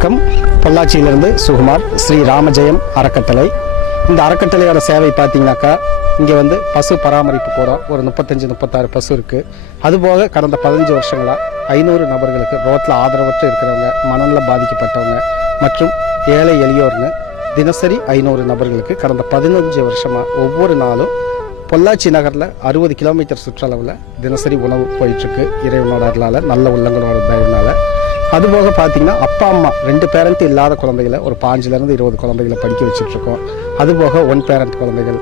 வணக்கம். பொள்ளாச்சியிலிருந்து சுகுமார், ஸ்ரீ ராமஜெயம் அறக்கட்டளை. இந்த அறக்கட்டளையோட சேவை பார்த்தீங்கன்னாக்கா, இங்கே வந்து பசு பராமரிப்பு கூடம் ஒரு 35-36 பசு இருக்குது. அதுபோக கடந்த 15 வருஷங்களாக 500 நபர்களுக்கு ரோட்டில் ஆதரவற்று இருக்கிறவங்க, மனநல பாதிக்கப்பட்டவங்க மற்றும் ஏழை எளியோர்னு தினசரி 500 நபர்களுக்கு கடந்த 15 வருஷமாக ஒவ்வொரு நாளும் பொள்ளாச்சி நகரில் 60 கிலோமீட்டர் சுற்றளவில் தினசரி உணவு போயிட்டுருக்கு. இறைவனோட அருளால், நல்ல உள்ளங்களோட தயவுனால. அதுபோக பார்த்தீங்கன்னா, அப்பா அம்மா 2 பேரண்ட் இல்லாத குழந்தைகளை ஒரு 5-20 குழந்தைகளை படிக்க வச்சுட்ருக்கோம். அதுபோக 1 பேரண்ட் குழந்தைகள்,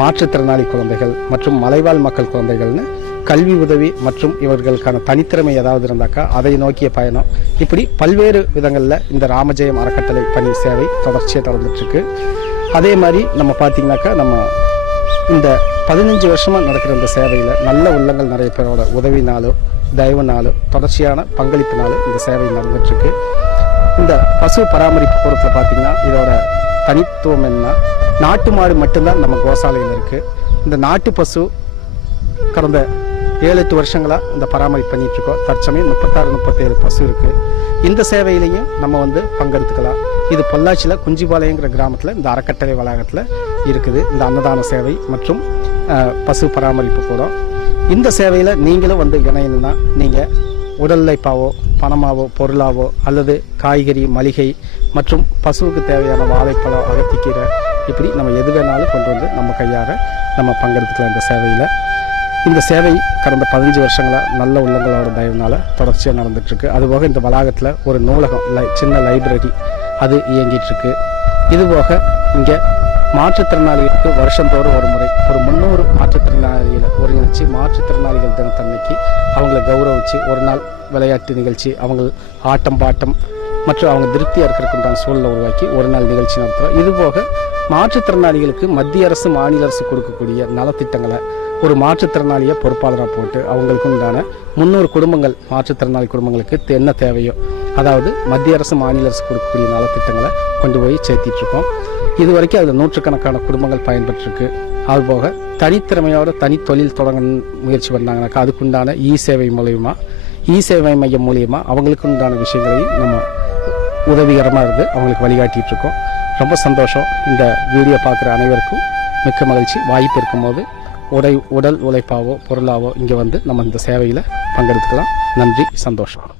மாற்றுத்திறனாளி குழந்தைகள் மற்றும் மலைவாழ் மக்கள் குழந்தைகள்னு கல்வி உதவி மற்றும் இவர்களுக்கான தனித்திறமை ஏதாவது இருந்தாக்கா அதை நோக்கிய பயணம், இப்படி பல்வேறு விதங்களில் இந்த ராமஜெயம் அறக்கட்டளை பணி சேவை தொடர்ச்சியாக நடந்துட்டுருக்கு. அதே மாதிரி நம்ம பார்த்திங்கனாக்கா, நம்ம இந்த 15 வருஷமாக நடக்கிற இந்த சேவையில் நல்ல உள்ளங்கள் நிறைய பேரோட உதவினாலும் தயவுனாலும் தொடர்ச்சியான பங்களிப்பினாலும் இந்த சேவை நடந்துட்டுருக்கு. இந்த பசு பராமரிப்பு கூடத்தில் பார்த்திங்கன்னா, இதோட தனித்துவம் என்ன, நாட்டு மாடு மட்டும்தான் நம்ம கோசாலையில் இருக்குது. இந்த நாட்டு பசு கடந்த 7-8 வருஷங்களாக இந்த பராமரிப்பு பண்ணிகிட்ருக்கோம். தற்சமயம் 36-37 பசு இருக்குது. இந்த சேவையிலையும் நம்ம வந்து பங்கெடுத்துக்கலாம். இது பொள்ளாச்சியில் குஞ்சிபாளையங்கிற கிராமத்தில் இந்த அறக்கட்டளை வளாகத்தில் இருக்குது இந்த அன்னதான சேவை மற்றும் பசு பராமரிப்பு கூடம். இந்த சேவையில் நீங்களும் வந்து இணையணும்னா, நீங்கள் உடல்லைப்பாவோ பணமாவோ பொருளாவோ அல்லது காய்கறி மளிகை மற்றும் பசுவுக்கு தேவையான வாழைப்பழம், அகத்திக்கீரை, இப்படி நம்ம எது வேணாலும் கொண்டு வந்து நம்ம கையார நம்ம பங்கெடுத்துக்கலாம் இந்த சேவையில். இந்த சேவை கடந்த 15 வருஷங்களாக நல்ல உள்ளங்களோட தயவுனால தொடர்ச்சியாக நடந்துகிட்ருக்கு. அதுபோக இந்த வளாகத்தில் ஒரு நூலகம், சின்ன லைப்ரரி அது இயங்கிட்டுருக்கு. இதுபோக இங்கே மாற்றுத்திறனாளிகளுக்கு வருஷந்தோறும் ஒரு முறை ஒரு 300 மாற்றுத்திறனாளிகளை ஒருங்கிணைச்சு மாற்றுத்திறனாளிகள் தினத்தன்னைக்கு அவங்கள கௌரவிச்சு ஒரு நாள் விளையாட்டு நிகழ்ச்சி, அவங்க ஆட்டம் பாட்டம் மற்றும் அவங்க திருப்தியாக இருக்கிறதுக்குண்டான சூழலை உருவாக்கி ஒரு நாள் நிகழ்ச்சி நடத்துகிறோம். இதுபோக மாற்றுத்திறனாளிகளுக்கு மத்திய அரசு மாநில அரசு கொடுக்கக்கூடிய நலத்திட்டங்களை ஒரு மாற்றுத்திறனாளியை பொறுப்பாளராக போட்டு அவங்களுக்கு உண்டான 300 குடும்பங்கள், மாற்றுத்திறனாளி குடும்பங்களுக்கு என்ன தேவையோ, அதாவது மத்திய அரசு மாநில அரசு கொடுக்கக்கூடிய நலத்திட்டங்களை கொண்டு போய் சேர்த்திட்ருக்கோம். இது வரைக்கும் அதில் 100கணக்கான குடும்பங்கள் பயன்பெற்றிருக்கு. அதுபோக தனித்திறமையோட தனி தொழில் தொடங்க முயற்சி பண்ணாங்கனாக்கா அதுக்குண்டான சேவை மூலயமா, சேவை மையம் மூலியமாக அவங்களுக்கு உண்டான விஷயங்களையும் நம்ம உதவிகரமாக இருந்து அவங்களுக்கு வழிகாட்டிகிட்டு இருக்கோம். ரொம்ப சந்தோஷம். இந்த வீடியோ பார்க்குற அனைவருக்கும் மிக்க மகிழ்ச்சி. வாய்ப்பு இருக்கும்போது உடல் உழைப்பாவோ பொருளாவோ இங்கே வந்து நம்ம இந்த சேவையில் பங்கெடுத்துக்கலாம். நன்றி, சந்தோஷம்.